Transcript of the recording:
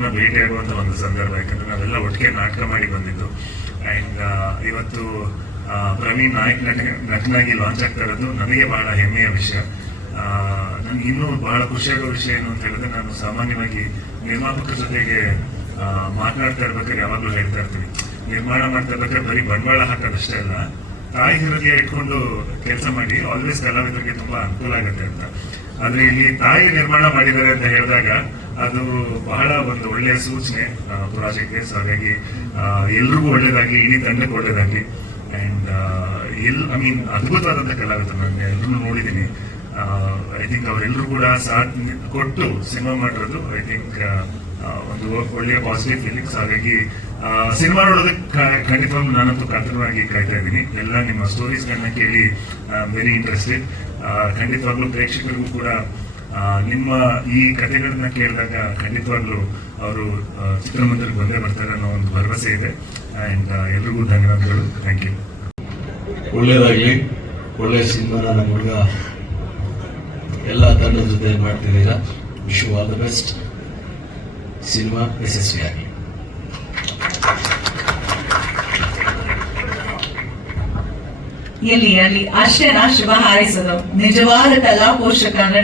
ಎಲ್ಲರನ್ನ ಭೇಟಿಯಾಗುವಂಥ ಒಂದು ಸಂದರ್ಭ. ಯಾಕಂದ್ರೆ ನಾವೆಲ್ಲ ಒಟ್ಟಿಗೆ ನಾಟಕ ಮಾಡಿ ಬಂದಿದ್ದು. ಅಂಡ್ ಇವತ್ತು ಪ್ರವೀಣ್ ನಾಯಕ್ ನಟ, ನಟನಾಗಿ ಲಾಂಚ್ ಆಗ್ತಾ ಇರೋದು ನನಗೆ ಬಹಳ ಹೆಮ್ಮೆಯ ವಿಷಯ. ನನ್ಗೆ ಇನ್ನೂ ಬಹಳ ಖುಷಿಯಾಗೋ ವಿಷಯ ಏನು ಅಂತ ಹೇಳಿದ್ರೆ ನಾನು ಸಾಮಾನ್ಯವಾಗಿ ನಿರ್ಮಾಪಕರ ಜೊತೆಗೆ ಮಾತನಾಡ್ತಾ ಇರ್ಬೇಕಾದ್ರೆ ಯಾವಾಗಲೂ ಹೇಳ್ತಾ ಇರ್ತೀನಿ. ನಿರ್ಮಾಣ ಮಾಡ್ತಾ ಇರ್ಬೇಕಾದ್ರೆ ಬರೀ ಬಂಡವಾಳ ಹಾಕೋದಷ್ಟೇ ಅಲ್ಲ, ತಾಯಿ ಹೃದಯ ಇಟ್ಕೊಂಡು ಕೆಲಸ ಮಾಡಿ ಆಲ್ವೇಸ್ ಕಲಾವಿದರಿಗೆ ತುಂಬಾ ಅನುಕೂಲ ಆಗುತ್ತೆ ಅಂತ. ಆದ್ರೆ ಇಲ್ಲಿ ತಾಯಿ ನಿರ್ಮಾಣ ಮಾಡಿದ್ದಾರೆ ಅಂತ ಹೇಳಿದಾಗ ಅದು ಬಹಳ ಒಂದು ಒಳ್ಳೆಯ ಸೂಚನೆ ಪ್ರಾಜೆಕ್ಟ್ಗೆ ಸೊ ಹಾಗಾಗಿ ಎಲ್ರಿಗೂ ಒಳ್ಳೇದಾಗ್ಲಿ, ಇಡೀ ತಂಡಕ್ಕೆ ಒಳ್ಳೇದಾಗ್ಲಿ. ಅಂಡ್ ಎಲ್ ಐ ಮೀನ್ ಅದ್ಭುತವಾದಂತಹ ಕಲಾವಿದರು ನಾನು ಎಲ್ಲರೂ ನೋಡಿದ್ದೀನಿ. ಐ ಥಿಂಕ್ ಅವರೆಲ್ಲರೂ ಕೂಡ ಸಾಥ್ ಕೊಟ್ಟು ಸಿನಿಮಾ ಮಾಡಿರೋದು ಐ ಥಿಂಕ್ ಒಂದು ಒಳ್ಳೆಯ ಪಾಸಿಟಿವ್ ಫೀಲಿಂಗ್ಸ್ ಹಾಗಾಗಿ ಸಿನಿಮಾ ನೋಡೋದಕ್ಕೆ ಖಂಡಿತವಾಗಿ ನಾನಂತೂ ಕಾತರವಾಗಿ ಕಾಯ್ತಾ ಇದ್ದೀನಿ. ಎಲ್ಲ ನಿಮ್ಮ ಸ್ಟೋರೀಸ್ಗಳನ್ನ ಕೇಳಿ ವೆರಿ ಇಂಟ್ರೆಸ್ಟೆಡ್ ಖಂಡಿತವಾಗ್ಲೂ ಪ್ರೇಕ್ಷಕರಿಗೂ ಕೂಡ ನಿಮ್ಮ ಈ ಕಥೆಗಳನ್ನ ಕೇಳಿದಾಗ ಖಂಡಿತವಾಗ್ಲೂ ಅವರು ಚಿತ್ರಮಂದಿರಕ್ಕೆ ಬಂದೇ ಬರ್ತಾರೆ ಅನ್ನೋ ಒಂದು ಭರವಸೆ ಇದೆ. ಅಂಡ್ ಎಲ್ರಿಗೂ ಧನ್ಯವಾದಗಳು. ಥ್ಯಾಂಕ್ ಯು ಒಳ್ಳೇದಾಗ್ಲಿ. ಒಳ್ಳೆ ಸಿನಿಮಾನ ನಮ್ಮ ಹುಡುಗ ಎಲ್ಲ ತಂಡದ ಜೊತೆ ಮಾಡ್ತಿದ್ದೀರಾ. Wish all the best cinema ಯಶಸ್ವಿಯಾಗಲಿ. ಎಲ್ಲಿ ಅಲ್ಲಿ ಅಷ್ಟೇನಾ ಶುಭ ಹಾರೈಸೋದು. ನಿಜವಾದ ಕಲಾ ಪೋಷಕ ಅಂದ್ರೆ